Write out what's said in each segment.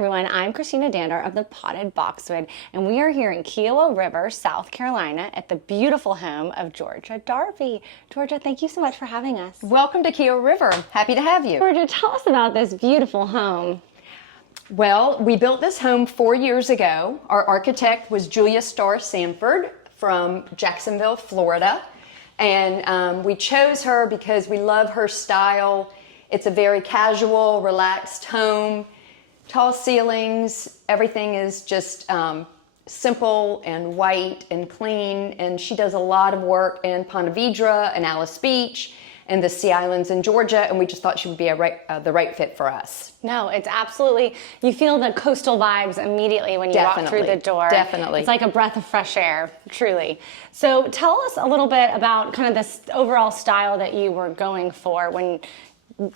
everyone, I'm Christina Dander of the Potted Boxwood, and we are here in Kiawah River, South Carolina at the beautiful home of Georgia Darby. Georgia, thank you so much for having us. Welcome to Kiawah River. Happy to have you. Georgia, tell us about this beautiful home. Well, we built this home 4 years ago. Our architect was Julia Starr Sanford from Jacksonville, Florida. And we chose her because we love her style. It's a very casual, relaxed home. Tall ceilings, everything is just simple and white and clean, and she does a lot of work in Ponte Vedra and Alice Beach and the Sea Islands in Georgia, and we just thought she would be the right fit for us. No, it's absolutely, you feel the coastal vibes immediately when you walk through the door. Definitely. It's like a breath of fresh air, truly. So tell us a little bit about kind of this overall style that you were going for when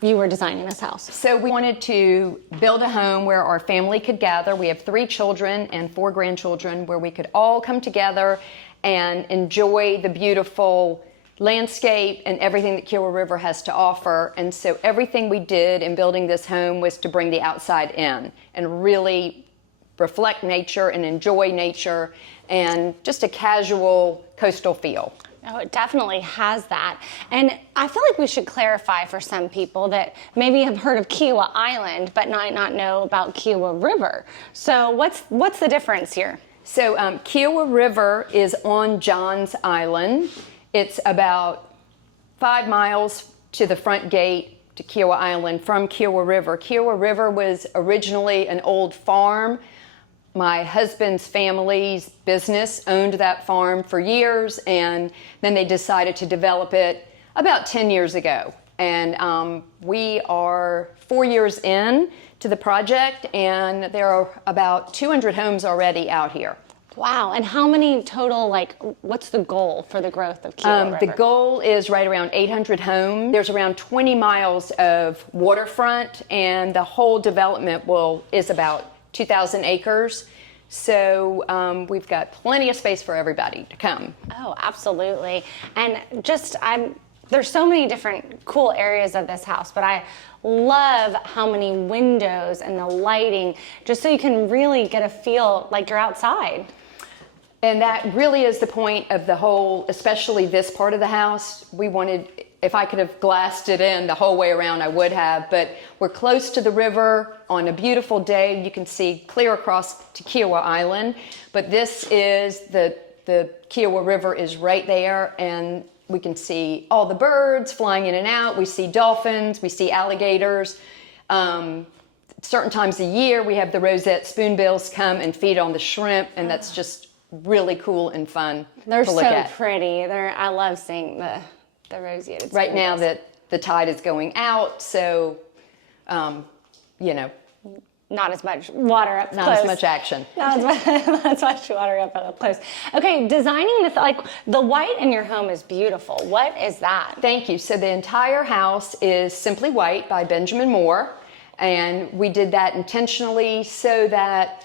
you were designing this house. So we wanted to build a home where our family could gather. We have 3 children and 4 grandchildren, where we could all come together and enjoy the beautiful landscape and everything that Kiawah River has to offer. And so everything we did in building this home was to bring the outside in and really reflect nature and enjoy nature and just a casual coastal feel. Oh, it definitely has that. And I feel like we should clarify for some people that maybe have heard of Kiawah Island but might not know about Kiawah River. So what's the difference here? So Kiawah River is on Johns Island. It's about 5 miles to the front gate to Kiawah Island from Kiawah River. Kiawah River was originally an old farm. My husband's family's business owned that farm for years, and then they decided to develop it about 10 years ago. And we are 4 years in to the project, and there are about 200 homes already out here. Wow, and how many total, what's the goal for the growth of Kiawah River? The goal is right around 800 homes. There's around 20 miles of waterfront, and the whole development is about 2,000 acres. So we've got plenty of space for everybody to come. Oh, absolutely. And there's so many different cool areas of this house, but I love how many windows and the lighting, just so you can really get a feel like you're outside. And that really is the point of the whole, especially this part of the house. We wanted, if I could have glassed it in the whole way around, I would have, but we're close to the river. On a beautiful day, you can see clear across to Kiawah Island, but this is the Kiawah River is right there, and we can see all the birds flying in and out. We see dolphins, we see alligators. Certain times a year, we have the rosette spoonbills come and feed on the shrimp, and that's just really cool and fun They're to look so at. pretty. I love seeing the roseated Right now spoonbills. that the tide is going out, so, Not as much water up not close. as much action. Not as much water up close. Okay, designing this, the white in your home is beautiful. What is that? Thank you. So the entire house is Simply White by Benjamin Moore, and we did that intentionally so that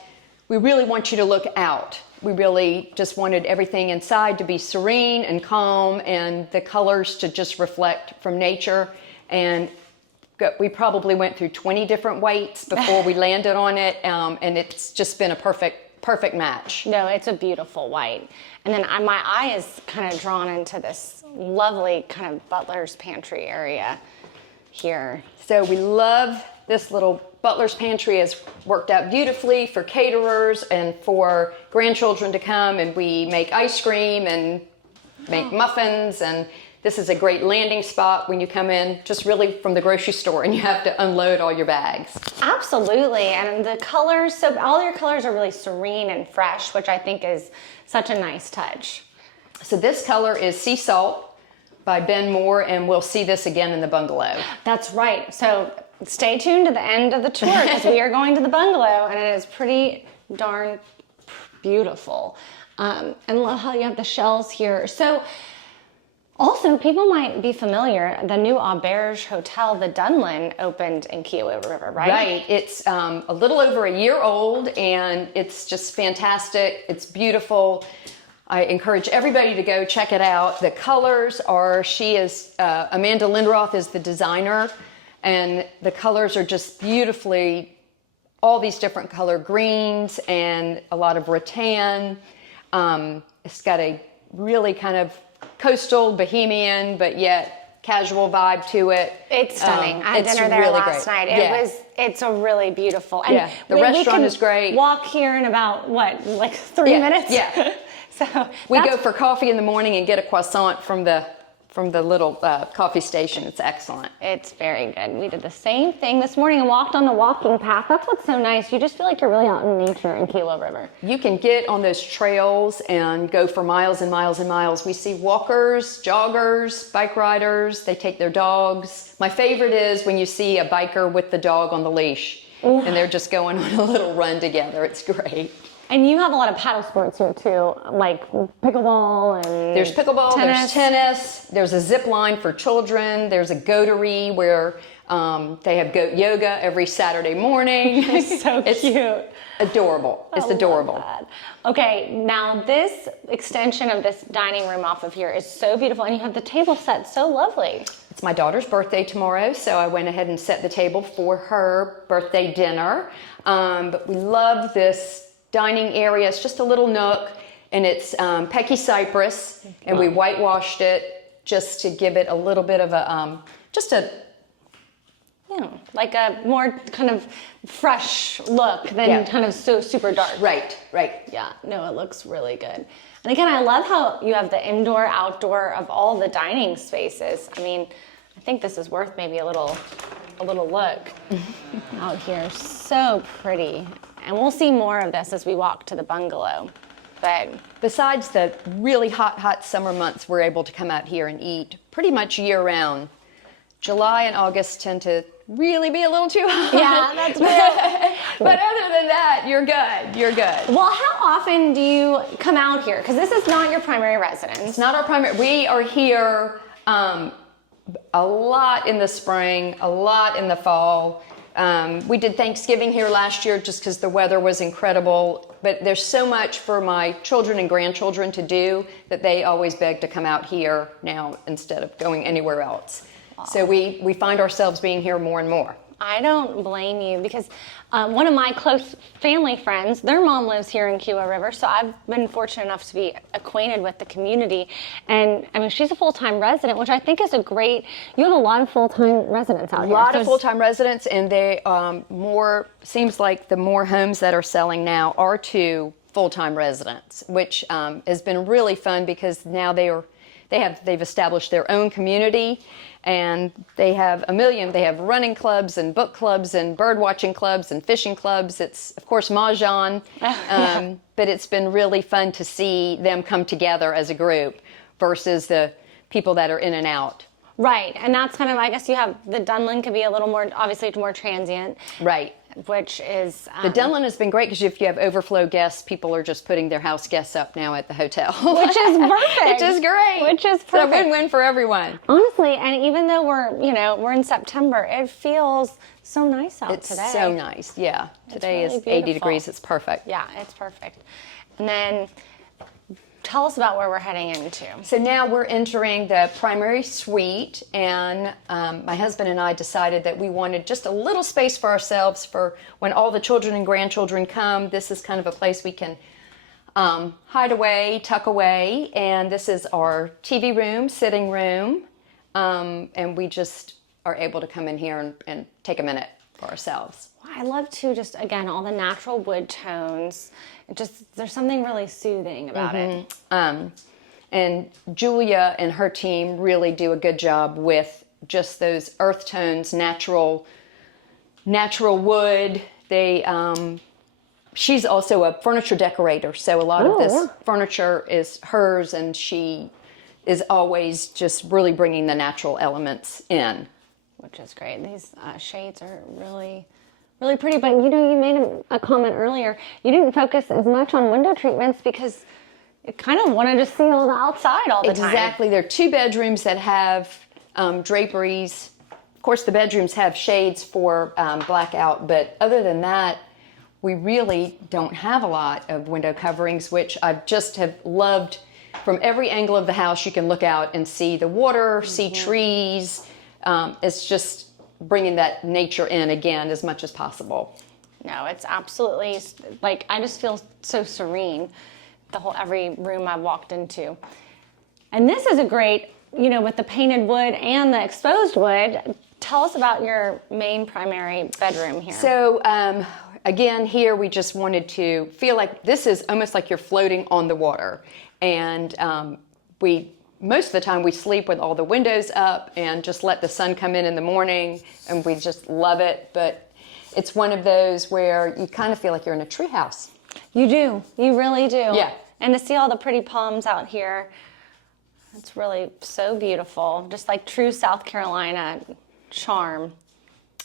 we really want you to look out. We really just wanted everything inside to be serene and calm, and the colors to just reflect from nature. And we probably went through 20 different whites before we landed on it, and it's just been a perfect match. No, it's a beautiful white. And then my eye is kind of drawn into this lovely kind of butler's pantry area here. So we love this little butler's pantry. Has worked out beautifully for caterers and for grandchildren to come, and we make ice cream and make muffins, and this is a great landing spot when you come in just really from the grocery store and you have to unload all your bags. Absolutely, and the colors, so all your colors are really serene and fresh, which I think is such a nice touch. So this color is Sea Salt by Ben Moore, and we'll see this again in the bungalow. That's right. So stay tuned to the end of the tour because we are going to the bungalow, and it is pretty darn beautiful. And love how you have the shells here. So also, people might be familiar, the new Auberge Hotel, the Dunlin, opened in Kiawah River, right? Right. It's a little over a year old, and it's just fantastic. It's beautiful. I encourage everybody to go check it out. The colors are, Amanda Lindroth is the designer, and the colors are just beautifully all these different color greens and a lot of rattan. It's got a really kind of coastal bohemian, but yet casual vibe to it. It's stunning. I had it's dinner there really last great. night. It's a really beautiful. And Yeah, the restaurant can is great. Walk here in about like 3 minutes. Yeah. So We go for coffee in the morning and get a croissant from the little coffee station. It's excellent. It's very good. We did the same thing this morning and walked on the walking path. That's what's so nice. You just feel like you're really out in nature in Kiawah River. You can get on those trails and go for miles and miles and miles. We see walkers, joggers, bike riders. They take their dogs. My favorite is when you see a biker with the dog on the leash and they're just going on a little run together. It's great. And you have a lot of paddle sports here too, like pickleball and There's pickleball, tennis. there's tennis, there's a zip line for children, there's a goatery where they have goat yoga every Saturday morning. So cute. Adorable. It's I adorable. love that. Okay, now this extension of this dining room off of here is so beautiful, and you have the table set so lovely. It's my daughter's birthday tomorrow, so I went ahead and set the table for her birthday dinner. But we love this dining area. It's just a little nook, and it's Pecky cypress, and we whitewashed it just to give it a little bit of a Like a more kind of fresh look than kind of so super dark. right. Yeah, no, it looks really good. And again, I love how you have the indoor, outdoor of all the dining spaces. I mean, I think this is worth maybe a little look out here. So pretty. And we'll see more of this as we walk to the bungalow. But Besides the really hot summer months, we're able to come out here and eat pretty much year round. July and August tend to really be a little too hot. yeah, that's good. But other than that, you're good. You're good. Well, how often do you come out here? Because this is not your primary residence. It's not our primary. We are here a lot in the spring, a lot in the fall. We did Thanksgiving here last year just because the weather was incredible. But there's so much for my children and grandchildren to do that they always beg to come out here now instead of going anywhere else. Wow. So we find ourselves being here more and more. I don't blame you because one of my close family friends, their mom lives here in Kiawah River, so I've been fortunate enough to be acquainted with the community. And I mean, she's a full-time resident, which I think is you have a lot of full-time residents out here. A lot of full-time residents, and they seems like the more homes that are selling now are to full-time residents, which has been really fun because now they've established their own community. And they have they have running clubs and book clubs and bird watching clubs and fishing clubs. It's, of course, mahjong. But it's been really fun to see them come together as a group versus the people that are in and out. Right. And that's kind of, I guess you have, the Dunlin can be a little more, obviously more transient. Right. Which is... the Dunlin has been great because if you have overflow guests, people are just putting their house guests up now at the hotel. Which is perfect. Which is great. Which is perfect. It's a win-win for everyone. Honestly, and even though we're in September, it feels so nice out today. It's so nice, yeah. Today really is 80 beautiful. degrees. It's perfect. Yeah, it's perfect. And then tell us about where we're heading into. So now we're entering the primary suite, and my husband and I decided that we wanted just a little space for ourselves for when all the children and grandchildren come. This is kind of a place we can hide away, tuck away, and this is our TV room, sitting room, and we just are able to come in here and take a minute for ourselves. I love to just, again, all the natural wood tones. There's something really soothing about it. And Julia and her team really do a good job with just those earth tones, natural wood. She's also a furniture decorator, so a lot of this furniture is hers, and she is always just really bringing the natural elements in. Which is great. These shades are really, really pretty. But you made a comment earlier. You didn't focus as much on window treatments because you kind of wanted to see all the outside all the time. Exactly. There are 2 bedrooms that have draperies. Of course, the bedrooms have shades for blackout, but other than that, we really don't have a lot of window coverings, which I just have loved. From every angle of the house, you can look out and see the water, see trees. It's just bringing that nature in again as much as possible. No, it's absolutely, like, I just feel so serene every room I've walked into. And this is a great, with the painted wood and the exposed wood. Tell us about your main primary bedroom here. So, again, here we just wanted to feel like this is almost like you're floating on the water. And most of the time we sleep with all the windows up and just let the sun come in the morning, and we just love it. But it's one of those where you kind of feel like you're in a tree house. You do. You really do. Yeah. And to see all the pretty palms out here, it's really so beautiful. Just like true South Carolina charm.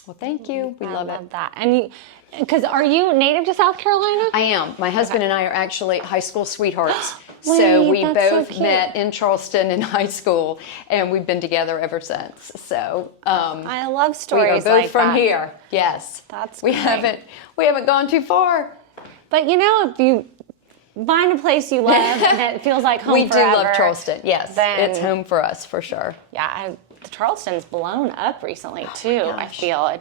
Well, thank you. We love it. That. And because are you native to South Carolina? I am. My husband and I are actually high school sweethearts. So we both met in Charleston in high school, and we've been together ever since. So I love stories we are both like from that. here. Yes, That's we great. haven't gone too far. But if you find a place you love and it feels like home We forever, do love Charleston. Yes, then, it's home for us for sure. Yeah, Charleston's blown up recently too. I feel it,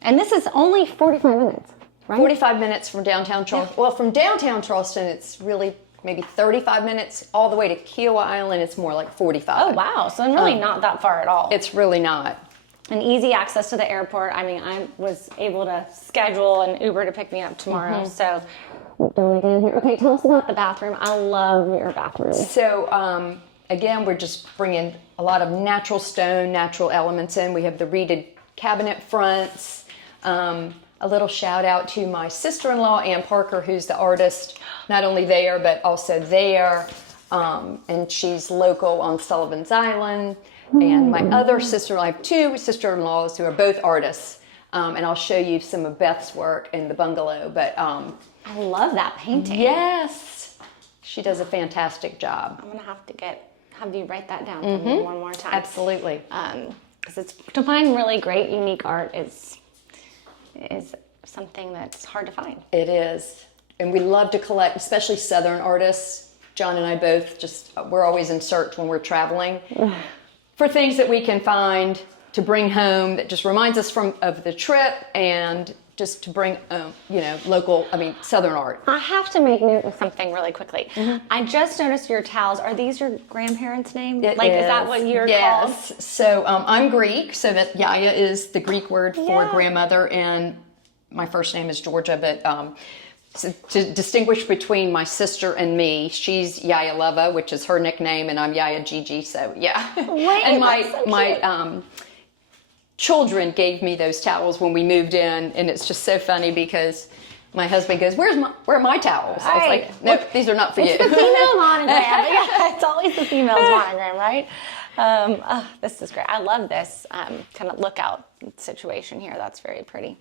and this is only 45 minutes. Right? 45 minutes from downtown Charleston. Yeah. Well, from downtown Charleston, it's really maybe 35 minutes. All the way to Kiawah Island, it's more like 45. Oh, wow. So really not that far at all. It's really not. And easy access to the airport. I mean, I was able to schedule an Uber to pick me up tomorrow. So, don't get in here. Okay, tell us about the bathroom. I love your bathroom. So, again, we're just bringing a lot of natural stone, natural elements in. We have the reeded cabinet fronts. A little shout out to my sister-in-law, Ann Parker, who's the artist, not only there, but also there. And she's local on Sullivan's Island. And my other sister-in-law, I have two sister-in-laws who are both artists. And I'll show you some of Beth's work in the bungalow. But I love that painting. yes, she does a fantastic job. I'm going to have you write that down for me one more time. Absolutely. Because to find really great, unique art is something that's hard to find. It is. And we love to collect, especially Southern artists. John and I both we're always in search when we're traveling for things that we can find to bring home that just reminds us of the trip, and just to bring, Southern art. I have to make note of something really quickly. I just noticed your towels. Are these your grandparents' name? Is that what you're called? Yes. So I'm Greek, so that Yaya is the Greek word for grandmother, and my first name is Georgia, but so to distinguish between my sister and me, she's Yaya Leva, which is her nickname, and I'm Yaya Gigi, so yeah. Wait, and that's my children gave me those towels when we moved in, and it's just so funny because my husband goes, where are my towels? I was like, nope, these are not for you. It's the female monogram. Yeah, it's always the female's monogram, right? This is great. I love this kind of lookout situation here. That's very pretty.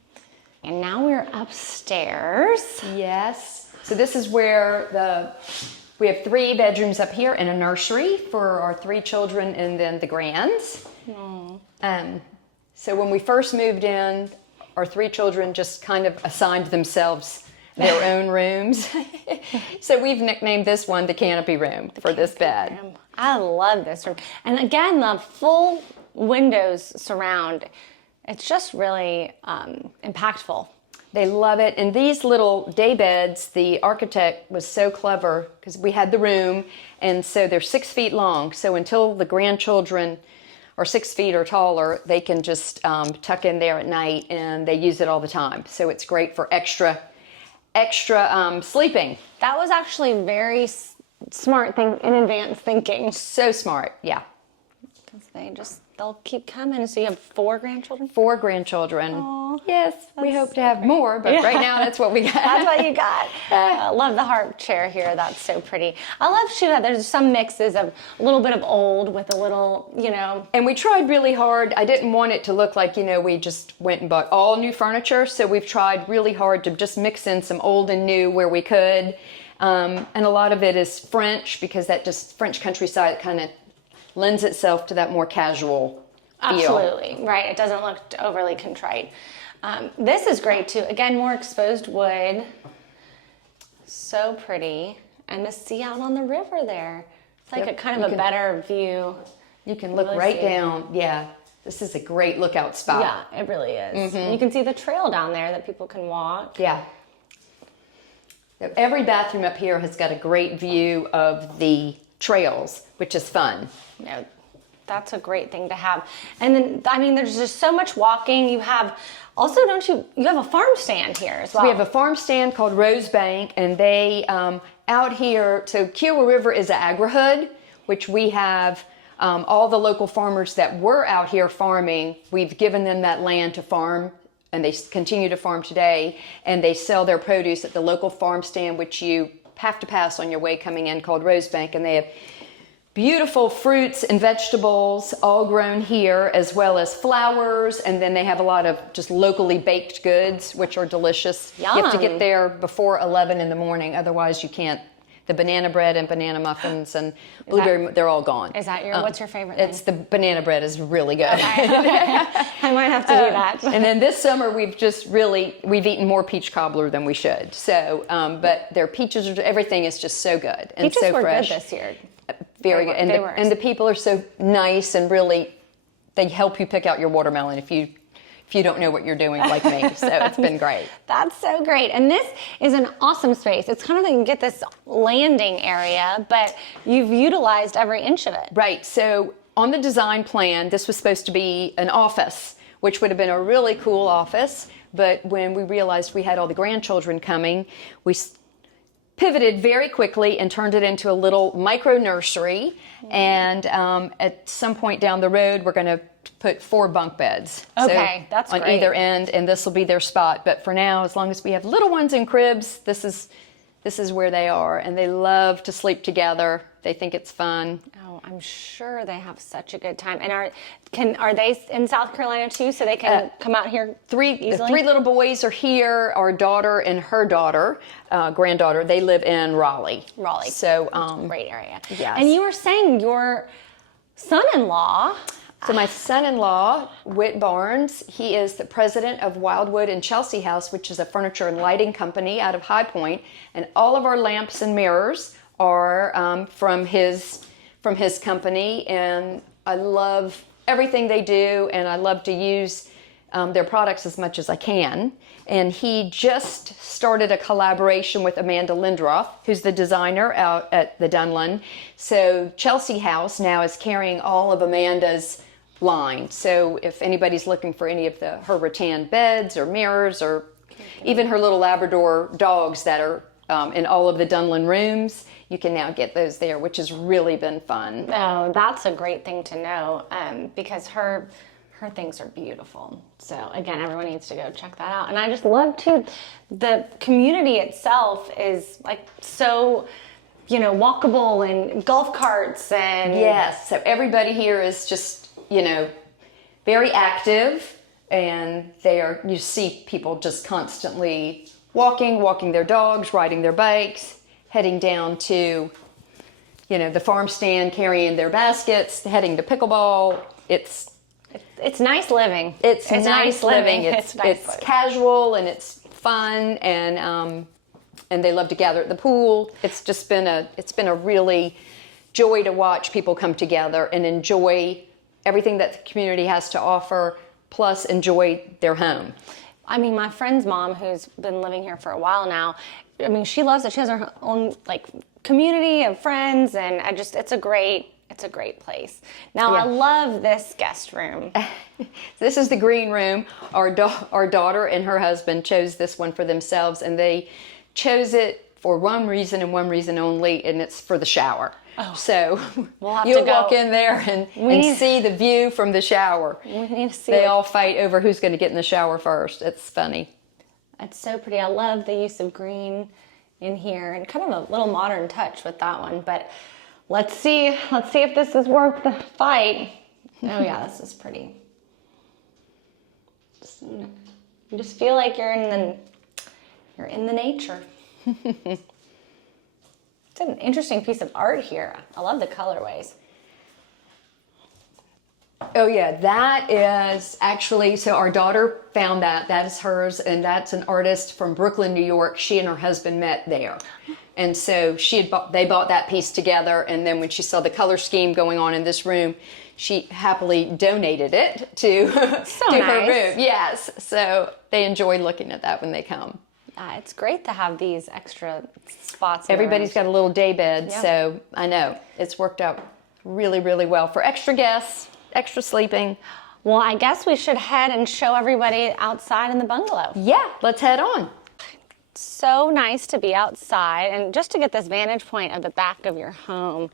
And now we're upstairs. Yes. So this is where we have 3 bedrooms up here and a nursery for our 3 children and then the grands. So when we first moved in, our 3 children just kind of assigned themselves their own rooms. So we've nicknamed this one the canopy room for this bed. I love this room. And again, the full windows surround. It's just really impactful. They love it. And these little day beds, the architect was so clever because we had the room, and so they're 6 feet long. So until the grandchildren are 6 feet or taller, they can just tuck in there at night, and they use it all the time. So it's great for extra sleeping. That was actually very smart in advance thinking. So smart, yeah. Because they'll keep coming. So you have 4 grandchildren? 4 grandchildren. Aww, yes, we hope to have more, but right now that's what we got. That's what you got. I love the harp chair here. That's so pretty. I love too that there's some mixes of a little bit of old with a little, And we tried really hard. I didn't want it to look like, we just went and bought all new furniture. So we've tried really hard to just mix in some old and new where we could. And a lot of it is French, because that just French countryside kind of lends itself to that more casual feel. Absolutely, right. It doesn't look overly contrite. This is great too. Again, more exposed wood. So pretty. And the sea out on the river there. It's like a kind of a better view. You can look really right down, yeah. This is a great lookout spot. Yeah, it really is. And you can see the trail down there that people can walk. Yeah. So every bathroom up here has got a great view of the trails, which is fun. No, that's a great thing to have. And then, I mean, there's just so much walking. You have, also, you have a farm stand here as well. We have a farm stand called Rosebank, and they, out here, so Kiawah River is an agri-hood, which we have all the local farmers that were out here farming, we've given them that land to farm, and they continue to farm today, and they sell their produce at the local farm stand, which you have to pass on your way coming in, called Rosebank, and they have beautiful fruits and vegetables all grown here, as well as flowers, and then they have a lot of just locally baked goods, which are delicious. Yum. You have to get there before 11 in the morning, otherwise you can't. The banana bread and banana muffins and blueberry, they're all gone. Is that what's your favorite It's the banana bread is really good. Okay. I might have to do that. And then this summer we've eaten more peach cobbler than we should. So, but their peaches, everything is just so good and Peaches so were fresh. good this year. Very good. And the people are so nice and really, they help you pick out your watermelon if you don't know what you're doing like me. So it's been great. That's so great. And this is an awesome space. It's kind of like you get this landing area, but you've utilized every inch of it. Right. So on the design plan, this was supposed to be an office, which would have been a really cool office. But when we realized we had all the grandchildren coming, we pivoted very quickly and turned it into a little micro nursery. And at some point down the road, we're going to put 4 bunk beds. Okay, so that's on great. either end, and this will be their spot. But for now, as long as we have little ones in cribs, this is where they are, and they love to sleep together. They think it's fun. Oh, I'm sure they have such a good time. And are they in South Carolina too, so they can come out here easily? The 3 little boys are here. Our daughter and her daughter, granddaughter, they live in Raleigh. Raleigh. So great area. Yes. And you were saying your son-in-law. So my son-in-law, Whit Barnes, he is the president of Wildwood and Chelsea House, which is a furniture and lighting company out of High Point, and all of our lamps and mirrors are from his company, and I love everything they do, and I love to use their products as much as I can. And he just started a collaboration with Amanda Lindroth, who's the designer out at the Dunlin. So Chelsea House now is carrying all of Amanda's line. So if anybody's looking for any of her rattan beds or mirrors, or even her little Labrador dogs that are in all of the Dunlin rooms, you can now get those there, which has really been fun. Oh, that's a great thing to know, because her things are beautiful. So again, everyone needs to go check that out. And I just love too, the community itself is like so, walkable, and golf carts and yes. So everybody here is just, very active, and you see people just constantly walking their dogs, riding their bikes, heading down to, the farm stand, carrying their baskets, heading to pickleball. It's nice living. It's nice living. It's living. casual, and it's fun, and they love to gather at the pool. It's just been a really joy to watch people come together and enjoy everything that the community has to offer, plus enjoy their home. I mean, my friend's mom, who's been living here for a while now, I mean, she loves it. She has her own community of friends, and it's a great place. Now, yeah. I love this guest room. This is the green room. Our daughter and her husband chose this one for themselves, and they chose it for one reason and one reason only, and it's for the shower. Oh, so you'll walk in there and see the view from the shower. We need to see They all fight over who's going to get in the shower first. It's funny. It's so pretty. I love the use of green in here, and kind of a little modern touch with that one. But let's see if this is worth the fight. Oh yeah, this is pretty. You just feel like you're in the nature. It's an interesting piece of art here. I love the colorways. Oh yeah, that is actually, so our daughter found that is hers, and that's an artist from Brooklyn, New York. She and her husband met there. And so they bought that piece together, and then when she saw the color scheme going on in this room, she happily donated it to, to her room. Yes, so they enjoy looking at that when they come. It's great to have these extra spots. Everybody's got a little day bed, so I know it's worked out really, really well for extra guests, extra sleeping. Well, I guess we should head and show everybody outside in the bungalow. Yeah, let's head on. So nice to be outside and just to get this vantage point of the back of your home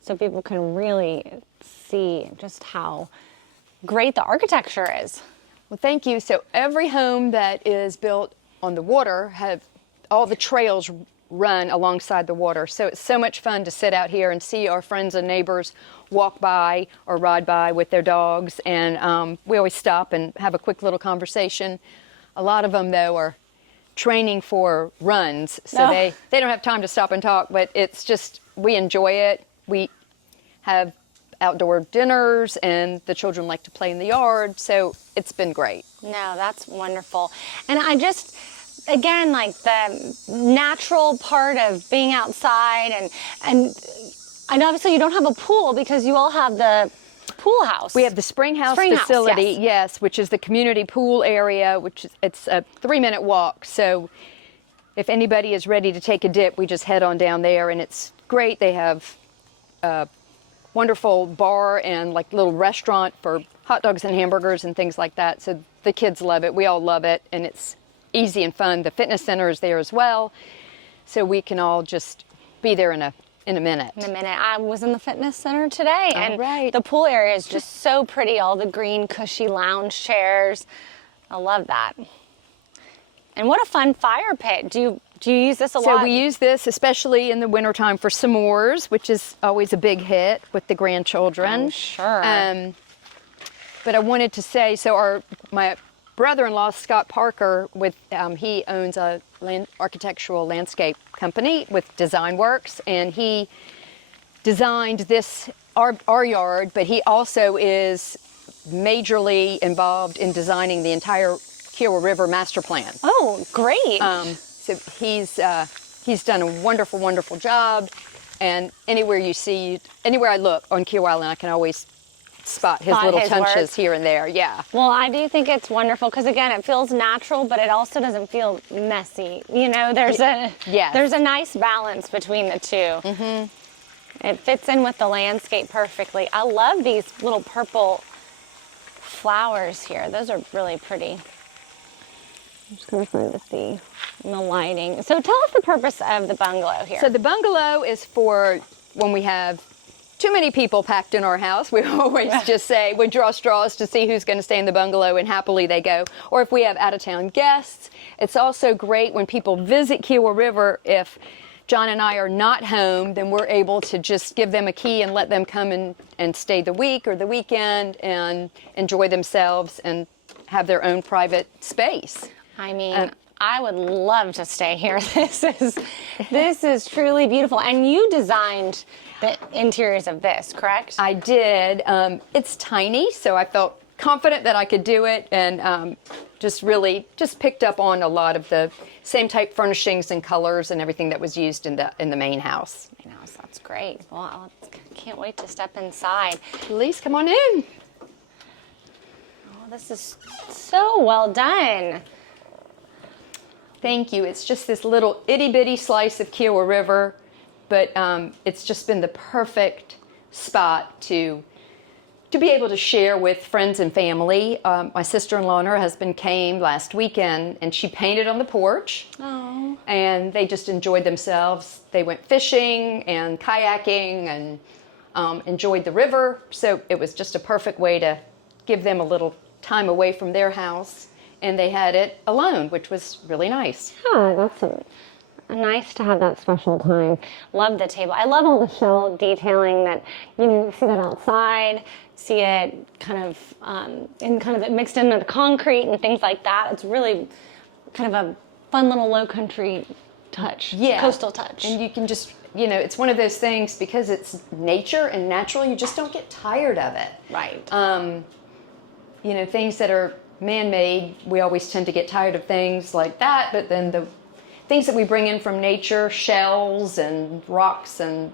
so people can really see just how great the architecture is. Well, thank you. So every home that is built on the water have all the trails run alongside the water. So it's so much fun to sit out here and see our friends and neighbors walk by or ride by with their dogs. And we always stop and have a quick little conversation. A lot of them, though, are training for runs, so they don't have time to stop and talk, but it's just, we enjoy it. We have outdoor dinners and the children like to play in the yard, so it's been great. No, that's wonderful. And I just, again, like the natural part of being outside and obviously you don't have a pool because you all have the pool house. We have the Spring House facility, yes, which is the community pool area, it's a 3-minute walk. So if anybody is ready to take a dip, we just head on down there, and it's great. They have a wonderful bar and like little restaurant for hot dogs and hamburgers and things like that. So the kids love it. We all love it, and it's easy and fun. The fitness center is there as well, so we can all just be there in a minute. I was in the fitness center today, and the pool area is just so pretty. All the green, cushy lounge chairs. I love that. And what a fun fire pit. Do you use this a lot? So we use this especially in the wintertime for s'mores, which is always a big hit with the grandchildren. I'm sure. But I wanted to say, so my brother-in-law, Scott Parker, he owns a architectural landscape company with Design Works, and he designed this, our yard, but he also is majorly involved in designing the entire Kiawah River master plan. Oh, great. So he's done a wonderful, wonderful job, and anywhere I look on Kiawah Island, I can always spot his little touches work here and there. Yeah. Well, I do think it's wonderful because, again, it feels natural, but it also doesn't feel messy. You know, there's a nice balance between the two. Mm-hmm. It fits in with the landscape perfectly. I love these little purple flowers here. Those are really pretty. I'm just going to find the lighting. So tell us the purpose of the bungalow here. So the bungalow is for when we have too many people packed in our house. We always just say, we draw straws to see who's going to stay in the bungalow, and happily they go. Or if we have out-of-town guests. It's also great when people visit Kiawah River. If John and I are not home, then we're able to just give them a key and let them come and stay the week or the weekend and enjoy themselves and have their own private space. I mean, I would love to stay here. This is truly beautiful. And you designed the interiors of this, correct? I did. It's tiny, so I felt confident that I could do it, and just picked up on a lot of the same type furnishings and colors and everything that was used in the main house. Main house, that's great. Well, I can't wait to step inside. Elise, come on in. Oh, this is so well done. Thank you. It's just this little itty-bitty slice of Kiawah River, but it's just been the perfect spot to be able to share with friends and family. My sister-in-law and her husband came last weekend, and she painted on the porch. Oh. And they just enjoyed themselves. They went fishing and kayaking and enjoyed the river. So it was just a perfect way to give them a little time away from their house. And they had it alone, which was really nice. Oh, that's nice to have that special time. Love the table. I love all the shell detailing that, you see that outside, see it kind of mixed in with concrete and things like that. It's really kind of a fun little Lowcountry touch, coastal touch. And you can just, it's one of those things, because it's nature and natural, you just don't get tired of it. Right. Things that are man-made, we always tend to get tired of things like that, but then things that we bring in from nature, shells and rocks and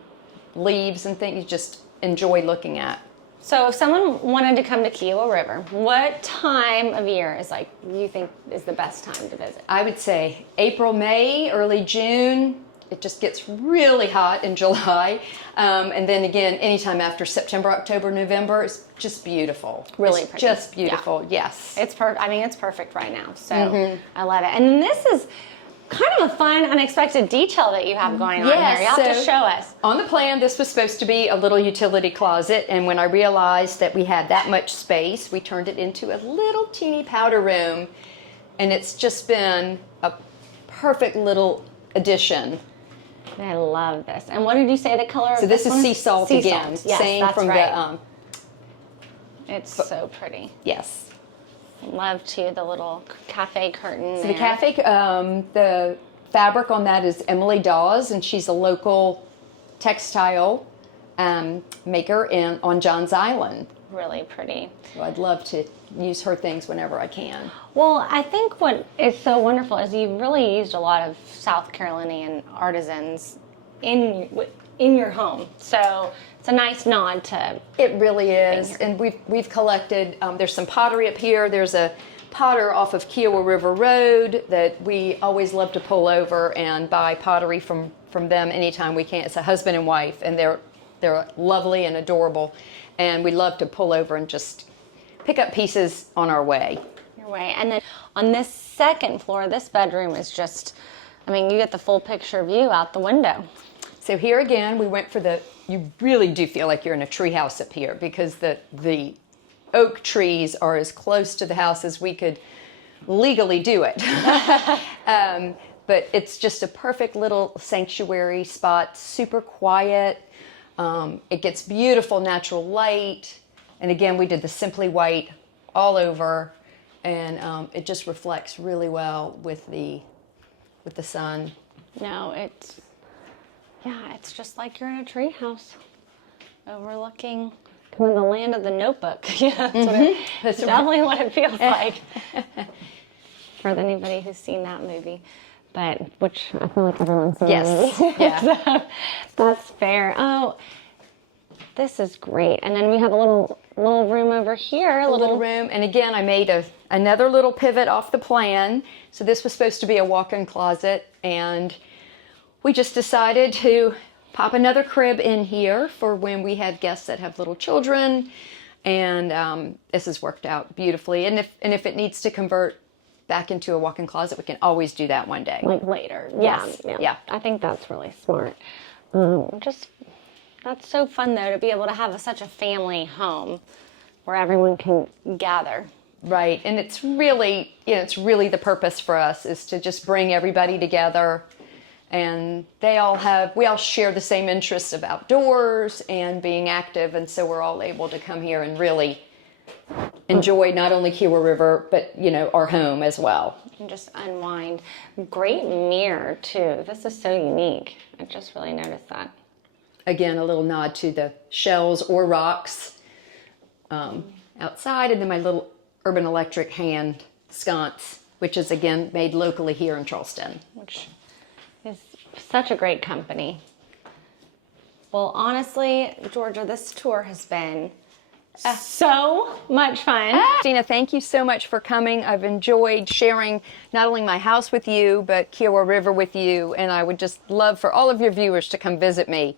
leaves and things, you just enjoy looking at. So if someone wanted to come to Kiawah River, what time of year is like you think is the best time to visit? I would say April, May, early June. It just gets really hot in July. And then again, anytime after September, October, November, it's just beautiful. Really it's pretty. Just beautiful, yes. It's perfect. I mean, it's perfect right now. So I love it. And this is kind of a fun, unexpected detail that you have going on here. You have to show us. On the plan, this was supposed to be a little utility closet, and when I realized that we had that much space, we turned it into a little teeny powder room, and it's just been a perfect little addition. I love this. And what did you say the color of So this is one? sea salt Sea again. salt. Yes, Same that's from right. It's so pretty. yes. Love too the little cafe curtain. So there. the cafe, the fabric on that is Emily Dawes, and she's a local textile maker on Johns Island. Really pretty. So I'd love to use her things whenever I can. Well, I think what is so wonderful is you've really used a lot of South Carolinian artisans in your home. So it's a nice nod to. It really is, and we've collected. There's some pottery up here. There's a potter off of Kiawah River Road that we always love to pull over and buy pottery from them anytime we can. It's a husband and wife, and they're lovely and adorable, and we love to pull over and just pick up pieces on our way. Your way, and then on this second floor, this bedroom is just. I mean, you get the full picture view out the window. So here again, we went for you really do feel like you're in a tree house up here because the oak trees are as close to the house as we could legally do it. But it's just a perfect little sanctuary spot, super quiet. It gets beautiful natural light. And again, we did the simply white all over, and it just reflects really well with the sun. No, it's just like you're in a tree house overlooking kind of the land of the Notebook. Yeah, that's definitely what it feels like for anybody who's seen that movie. But which I feel like everyone's seen. Yes, yeah, so, that's fair. Oh, this is great. And then we have a little room over here. A little room, and again, I made another little pivot off the plan. So this was supposed to be a walk-in closet, and we just decided to pop another crib in here for when we have guests that have little children, and this has worked out beautifully. And if it needs to convert back into a walk-in closet, we can always do that one day. Like later. Yes. Yeah. I think that's really smart. That's so fun though to be able to have such a family home where everyone can gather. Right, and it's really the purpose for us is to just bring everybody together, and we all share the same interests of outdoors and being active, and so we're all able to come here and really enjoy not only Kiawah River, but our home as well. And just unwind. Great mirror too. This is so unique. I just really noticed that. Again, a little nod to the shells or rocks outside, and then my little Urban Electric hand sconce, which is again made locally here in Charleston. Which is such a great company. Well, honestly, Georgia, this tour has been so much fun. Gina, thank you so much for coming. I've enjoyed sharing not only my house with you, but Kiawah River with you, and I would just love for all of your viewers to come visit me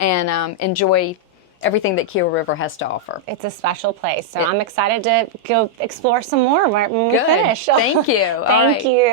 and enjoy everything that Kiawah River has to offer. It's a special place, so I'm excited to go explore some more when we Good. finish. Thank you. All Thank right. you.